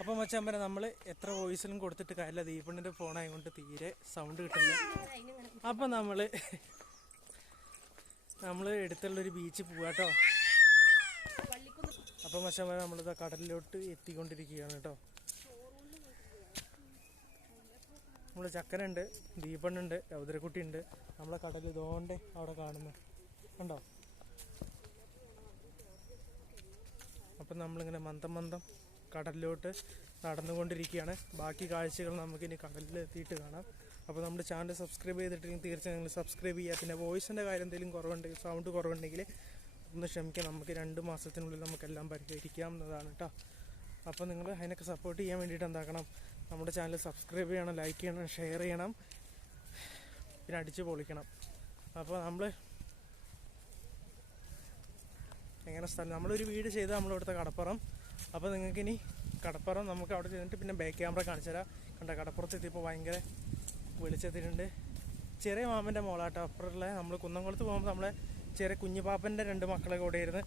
അപ്പം മച്ചാമ്പര നമ്മൾ എത്ര വോയിസിലും കൊടുത്തിട്ട് കാര്യമില്ല, ദീപണ്ണിൻ്റെ ഫോണായതുകൊണ്ട് തീരെ സൗണ്ട് കിട്ടില്ല. അപ്പം നമ്മൾ എടുത്തുള്ളൊരു ബീച്ച് പോവാട്ടോ. അപ്പം മച്ചാമ്പര നമ്മളിതാ കടലിലോട്ട് എത്തിക്കൊണ്ടിരിക്കുകയാണ് കേട്ടോ. നമ്മൾ ചക്കനുണ്ട്, ദീപണ്ണുണ്ട്, രൗദ്രക്കുട്ടി ഉണ്ട്. നമ്മളെ കടൽ ഇതോണ്ട് അവിടെ കാണുന്നു കണ്ടോ. അപ്പം നമ്മളിങ്ങനെ മന്ദം കടലിലോട്ട് നടന്നുകൊണ്ടിരിക്കുകയാണ്. ബാക്കി കാഴ്ചകൾ നമുക്കിനി കടലിൽ എത്തിയിട്ട് കാണാം. അപ്പോൾ നമ്മുടെ ചാനൽ സബ്സ്ക്രൈബ് ചെയ്തിട്ടുണ്ടെങ്കിൽ തീർച്ചയായും നിങ്ങൾ സബ്സ്ക്രൈബ് ചെയ്യുക. പിന്നെ വോയിസിൻ്റെ കാര്യം എന്തെങ്കിലും കുറവുണ്ടെങ്കിൽ, സൗണ്ട് കുറവുണ്ടെങ്കിൽ ഒന്ന് ക്ഷമിക്കാം. നമുക്ക് 2 മാസത്തിനുള്ളിൽ നമുക്കെല്ലാം പരിഹരിക്കാവുന്നതാണ് കേട്ടോ. അപ്പോൾ നിങ്ങൾ അതിനൊക്കെ സപ്പോർട്ട് ചെയ്യാൻ വേണ്ടിയിട്ട് എന്താക്കണം, നമ്മുടെ ചാനൽ സബ്സ്ക്രൈബ് ചെയ്യണം, ലൈക്ക് ചെയ്യണം, ഷെയർ ചെയ്യണം, പിന്നെ അടിച്ച് പൊളിക്കണം. അപ്പോൾ നമ്മൾ എങ്ങനെ സ്ഥലം നമ്മളൊരു വീട് ചെയ്ത് നമ്മളിവിടുത്തെ കടപ്പുറം. അപ്പോൾ നിങ്ങൾക്കിനി കടപ്പുറം നമുക്ക് അവിടെ ചെന്നിട്ട് പിന്നെ ബാക്ക് ക്യാമറ കാണിച്ചു തരാം. കണ്ട കടപ്പുറത്ത് എത്തിയപ്പോൾ ഭയങ്കര വെളിച്ചെത്തിയിട്ടുണ്ട്. ചെറിയ മാമൻ്റെ മോളാട്ടോ അപ്പുറമുള്ള. നമ്മൾ കുന്നംകുളത്ത് പോകുമ്പോൾ നമ്മളെ ചെറിയ കുഞ്ഞുപാപ്പൻ്റെ 2 മക്കളെ കൂടെ ആയിരുന്നു.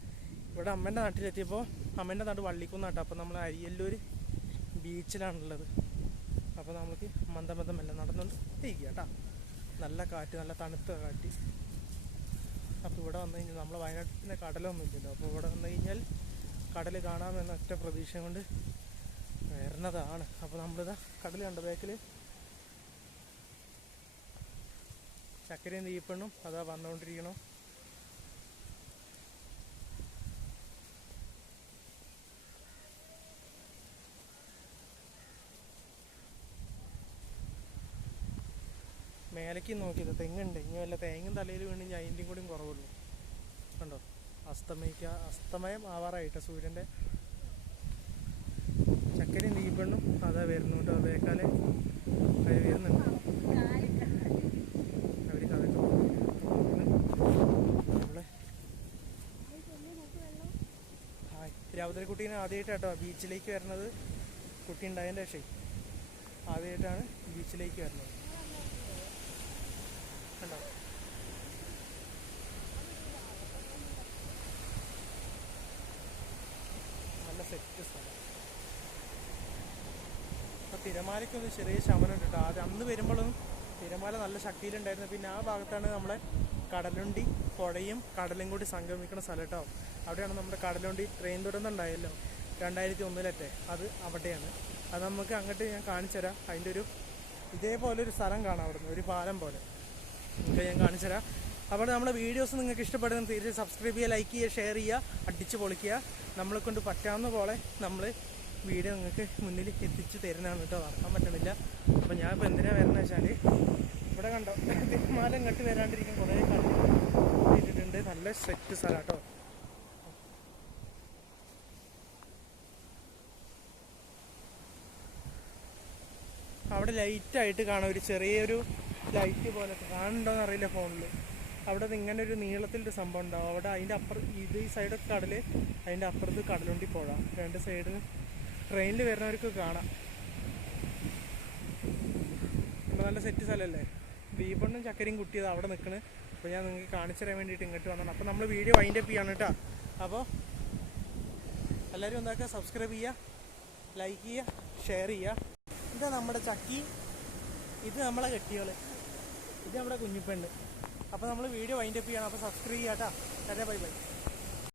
ഇവിടെ അമ്മേൻ്റെ നാട്ടിലെത്തിയപ്പോൾ അമ്മേൻ്റെ നാട് വള്ളിക്കുന്നാട്ടോ. അപ്പോൾ നമ്മൾ അരിയല്ലൂർ ബീച്ചിലാണുള്ളത്. അപ്പോൾ നമുക്ക് മന്ദം എല്ലാം നടന്നുകൊണ്ട് ഇരിക്കുക കേട്ടോ. നല്ല കാറ്റ്, നല്ല തണുത്ത കാറ്റ്. അപ്പോൾ ഇവിടെ വന്നു കഴിഞ്ഞാൽ നമ്മൾ വയനാട്ടിൻ്റെ കടലൊന്നും ഇല്ലല്ലോ. അപ്പോൾ ഇവിടെ വന്നു കഴിഞ്ഞാൽ കടൽ കാണാമെന്ന ഒറ്റ പ്രതീക്ഷ കൊണ്ട് വരുന്നതാണ്. അപ്പോൾ നമ്മളിതാ കടൽ കണ്ട ബാക്കിൽ ചക്കരയും ദീപണ്ണും അതാ വന്നുകൊണ്ടിരിക്കണം. മേലേക്ക് നോക്കിയത് തെങ്ങുണ്ട്. ഇനി വല്ല തേങ്ങയും തലയിൽ വീണ് അതിൻ്റെയും കൂടിയും കുറവുള്ളൂ. കണ്ടോ അസ്തമയം ആവാറായിട്ട് സൂര്യൻ്റെ. ചക്കരയും ദീപണ്ണും അതാ വരുന്നുണ്ട്. അതേക്കാലെ അവർ വരുന്നുണ്ട്. അവർ കഥക്ക് നമ്മളെ രൗദ്രക്കുട്ടീനെ ആദ്യമായിട്ടാട്ടോ ബീച്ചിലേക്ക് വരുന്നത്. കുട്ടി ഉണ്ടായതിൻ്റെ ശേഷം ആദ്യമായിട്ടാണ് ബീച്ചിലേക്ക് വരുന്നത്. കണ്ടോ നല്ല സെറ്റ് സ്ഥലം. അപ്പോൾ തിരമാലയ്ക്കൊന്ന് ചെറിയ ശമനം ഉണ്ട് കേട്ടോ. ആദ്യം അന്ന് വരുമ്പോഴൊന്നും തിരമാല നല്ല ശക്തിയിലുണ്ടായിരുന്നു. പിന്നെ ആ ഭാഗത്താണ് നമ്മളെ കടലുണ്ടി പുഴയും കടലും കൂടി സംഗമിക്കുന്ന സ്ഥലം കേട്ടോ. അവിടെയാണ് നമ്മുടെ കടലുണ്ടി ട്രെയിൻ ദുരന്തമുണ്ടായല്ലോ 2001 അത് അവിടെയാണ്. അത് നമുക്ക് അങ്ങോട്ട് ഞാൻ കാണിച്ചു തരാം. അതിൻ്റെ ഒരു ഇതേപോലൊരു സ്ഥലം കാണാം അവിടുന്ന്, ഒരു പാലം പോലെ. നിങ്ങൾക്ക് ഞാൻ കാണിച്ചു തരാം. അപ്പോൾ നമ്മുടെ വീഡിയോസ് നിങ്ങൾക്ക് ഇഷ്ടപ്പെടുന്ന തീർച്ചയായും സബ്സ്ക്രൈബ് ചെയ്യുക, ലൈക്ക് ചെയ്യുക, ഷെയർ ചെയ്യുക, അടിച്ച് പൊളിക്കുക. നമ്മളെ കൊണ്ട് പറ്റാവുന്ന പോലെ നമ്മൾ വീഡിയോ നിങ്ങൾക്ക് മുന്നിൽ എത്തിച്ച് തരുന്നതാണ് കേട്ടോ. നടക്കാൻ പറ്റണില്ല. അപ്പോൾ ഞാനിപ്പോൾ എന്തിനാണ് വരുന്നത് വെച്ചാൽ ഇവിടെ കണ്ടോ തിരമാല ഇങ്ങോട്ട് വരാണ്ടിരിക്കാൻ കുറേ കണ്ടിട്ടുണ്ട്. നല്ല സെറ്റ് സ്ഥലം കേട്ടോ. അവിടെ ലൈറ്റായിട്ട് കാണാം, ഒരു ചെറിയൊരു ലൈറ്റ് പോലെ കാണുന്നുണ്ടോയെന്ന് അറിയില്ല ഫോണിൽ. അവിടെ ഇങ്ങനെ ഒരു നീളത്തിലൊരു സംഭവം ഉണ്ടാവും. അവിടെ അതിൻ്റെ ഇത് ഈ സൈഡൊക്കെ കടൽ, അതിൻ്റെ അപ്പുറത്ത് കടലുണ്ടി പുഴ. 2 സൈഡിൽ ട്രെയിനിൽ വരുന്നവർക്ക് കാണാം. നല്ല സെറ്റ് സ്ഥലമല്ലേ. ദീപണ്ണും ചക്കരയും കുട്ടിയത് അവിടെ നിൽക്കണ്. അപ്പോൾ ഞാൻ നിങ്ങൾക്ക് കാണിച്ചു തരാൻ വേണ്ടിയിട്ട് ഇങ്ങോട്ട് വന്നതാണ്. അപ്പോൾ നമ്മൾ വീഡിയോ വൈൻഡപ്പ് ചെയ്യാണ് കേട്ടോ. അപ്പോൾ എല്ലാവരും എന്താക്കുക, സബ്സ്ക്രൈബ് ചെയ്യുക, ലൈക്ക് ചെയ്യുക, ഷെയർ ചെയ്യുക. ഇതാ നമ്മുടെ ചക്കി, ഇത് നമ്മളെ കെട്ടിയോള്, ഇത് നമ്മുടെ കുഞ്ഞിപ്പെണ്ണ്. അപ്പോൾ നമ്മൾ വീഡിയോ വൈൻഡപ്പ് ചെയ്യണം. അപ്പോൾ സബ്സ്ക്രൈബ് ചെയ്യാം കേട്ടോ. Bye bye.